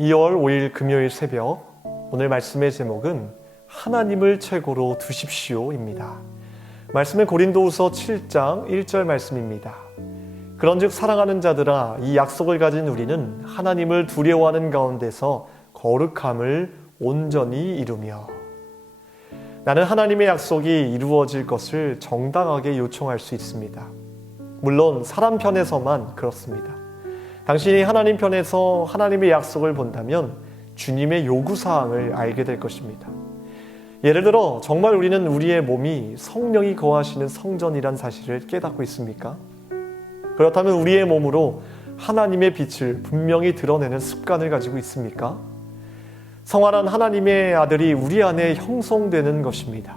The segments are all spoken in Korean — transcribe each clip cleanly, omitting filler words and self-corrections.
2월 5일 금요일 새벽, 오늘 말씀의 제목은 하나님을 최고로 두십시오입니다. 말씀은 고린도후서 7장 1절 말씀입니다. 그런즉 사랑하는 자들아, 이 약속을 가진 우리는 하나님을 두려워하는 가운데서 거룩함을 온전히 이루며. 나는 하나님의 약속이 이루어질 것을 정당하게 요청할 수 있습니다. 물론 사람 편에서만 그렇습니다. 당신이 하나님 편에서 하나님의 약속을 본다면 주님의 요구사항을 알게 될 것입니다. 예를 들어 정말 우리는 우리의 몸이 성령이 거하시는 성전이란 사실을 깨닫고 있습니까? 그렇다면 우리의 몸으로 하나님의 빛을 분명히 드러내는 습관을 가지고 있습니까? 성화란 하나님의 아들이 우리 안에 형성되는 것입니다.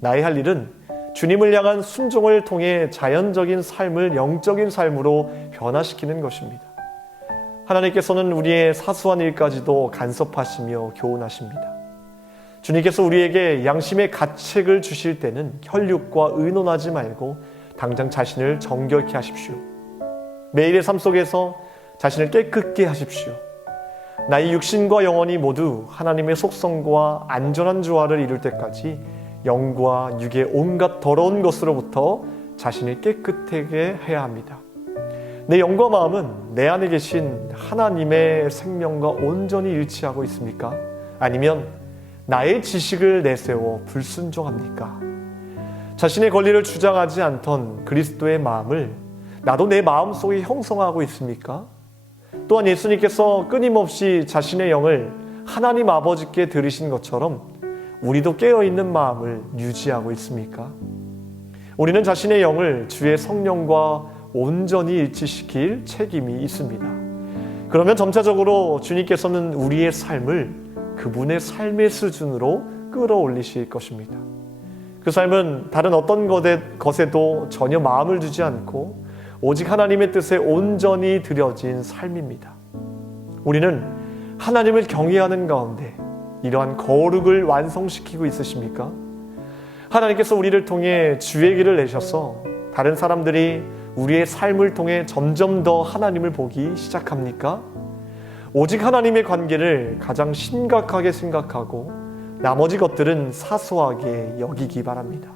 나의 할 일은 주님을 향한 순종을 통해 자연적인 삶을 영적인 삶으로 변화시키는 것입니다. 하나님께서는 우리의 사소한 일까지도 간섭하시며 교훈하십니다. 주님께서 우리에게 양심의 가책을 주실 때는 혈육과 의논하지 말고 당장 자신을 정결케 하십시오. 매일의 삶 속에서 자신을 깨끗게 하십시오. 나의 육신과 영혼이 모두 하나님의 속성과 안전한 조화를 이룰 때까지 영과 육의 온갖 더러운 것으로부터 자신을 깨끗하게 해야 합니다. 내 영과 마음은 내 안에 계신 하나님의 생명과 온전히 일치하고 있습니까? 아니면 나의 지식을 내세워 불순종합니까? 자신의 권리를 주장하지 않던 그리스도의 마음을 나도 내 마음속에 형성하고 있습니까? 또한 예수님께서 끊임없이 자신의 영을 하나님 아버지께 드리신 것처럼 우리도 깨어있는 마음을 유지하고 있습니까? 우리는 자신의 영을 주의 성령과 온전히 일치시킬 책임이 있습니다. 그러면 점차적으로 주님께서는 우리의 삶을 그분의 삶의 수준으로 끌어올리실 것입니다. 그 삶은 다른 어떤 것에도 전혀 마음을 두지 않고 오직 하나님의 뜻에 온전히 드려진 삶입니다. 우리는 하나님을 경외하는 가운데 이러한 거룩을 완성시키고 있으십니까? 하나님께서 우리를 통해 주의 길을 내셔서 다른 사람들이 우리의 삶을 통해 점점 더 하나님을 보기 시작합니까? 오직 하나님의 관계를 가장 심각하게 생각하고 나머지 것들은 사소하게 여기기 바랍니다.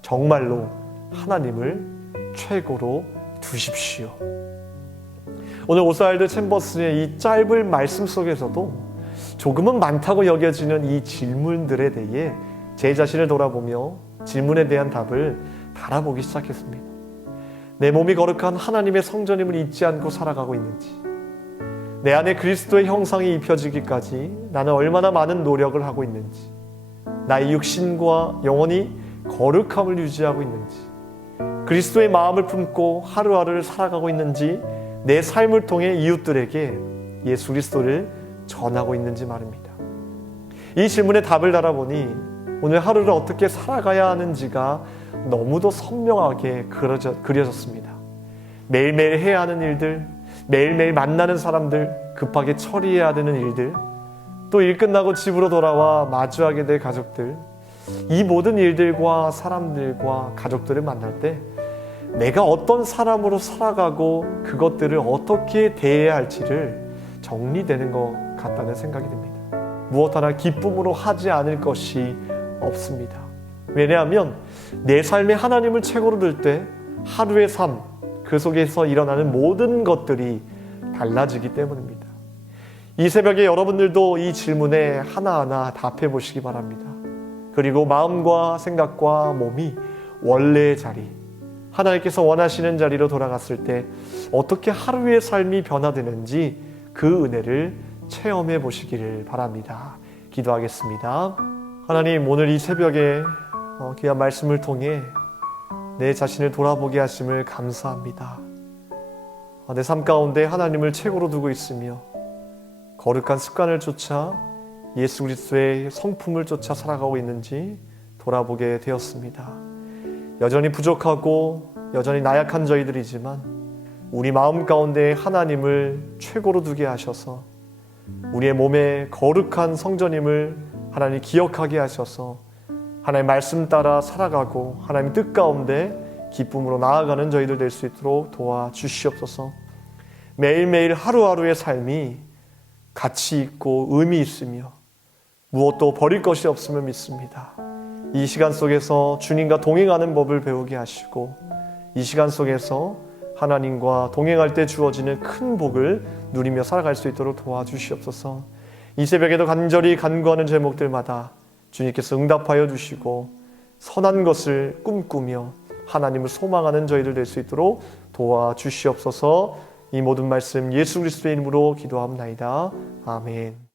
정말로 하나님을 최고로 두십시오. 오늘 오스왈드 챔버스의 이 짧은 말씀 속에서도 조금은 많다고 여겨지는 이 질문들에 대해 제 자신을 돌아보며 질문에 대한 답을 달아보기 시작했습니다. 내 몸이 거룩한 하나님의 성전임을 잊지 않고 살아가고 있는지, 내 안에 그리스도의 형상이 입혀지기까지 나는 얼마나 많은 노력을 하고 있는지, 나의 육신과 영혼이 거룩함을 유지하고 있는지, 그리스도의 마음을 품고 하루하루를 살아가고 있는지, 내 삶을 통해 이웃들에게 예수 그리스도를 전하고 있는지 말입니다. 이 질문에 답을 달아보니 오늘 하루를 어떻게 살아가야 하는지가 너무도 선명하게 그려졌습니다. 매일매일 해야 하는 일들, 매일매일 만나는 사람들, 급하게 처리해야 되는 일들, 또 일 끝나고 집으로 돌아와 마주하게 될 가족들, 이 모든 일들과 사람들과 가족들을 만날 때 내가 어떤 사람으로 살아가고 그것들을 어떻게 대해야 할지를 정리되는 것 같다는 생각이 듭니다. 무엇 하나 기쁨으로 하지 않을 것이 없습니다. 왜냐하면 내 삶에 하나님을 최고로 둘 때 하루의 삶, 그 속에서 일어나는 모든 것들이 달라지기 때문입니다. 이 새벽에 여러분들도 이 질문에 하나하나 답해 보시기 바랍니다. 그리고 마음과 생각과 몸이 원래의 자리, 하나님께서 원하시는 자리로 돌아갔을 때 어떻게 하루의 삶이 변화되는지 그 은혜를 체험해 보시기를 바랍니다. 기도하겠습니다. 하나님, 오늘 이 새벽에 귀한 말씀을 통해 내 자신을 돌아보게 하심을 감사합니다. 내 삶 가운데 하나님을 최고로 두고 있으며 거룩한 습관을 쫓아 예수 그리스도의 성품을 쫓아 살아가고 있는지 돌아보게 되었습니다. 여전히 부족하고 여전히 나약한 저희들이지만 우리 마음 가운데 하나님을 최고로 두게 하셔서 우리의 몸에 거룩한 성전임을 하나님 기억하게 하셔서 하나님 말씀 따라 살아가고 하나님 뜻 가운데 기쁨으로 나아가는 저희들 될 수 있도록 도와주시옵소서. 매일매일 하루하루의 삶이 가치 있고 의미 있으며 무엇도 버릴 것이 없음을 믿습니다. 이 시간 속에서 주님과 동행하는 법을 배우게 하시고 이 시간 속에서 하나님과 동행할 때 주어지는 큰 복을 누리며 살아갈 수 있도록 도와주시옵소서. 이 새벽에도 간절히 간구하는 제목들마다 주님께서 응답하여 주시고 선한 것을 꿈꾸며 하나님을 소망하는 저희들 될 수 있도록 도와주시옵소서. 이 모든 말씀 예수 그리스도의 이름으로 기도합나이다. 아멘.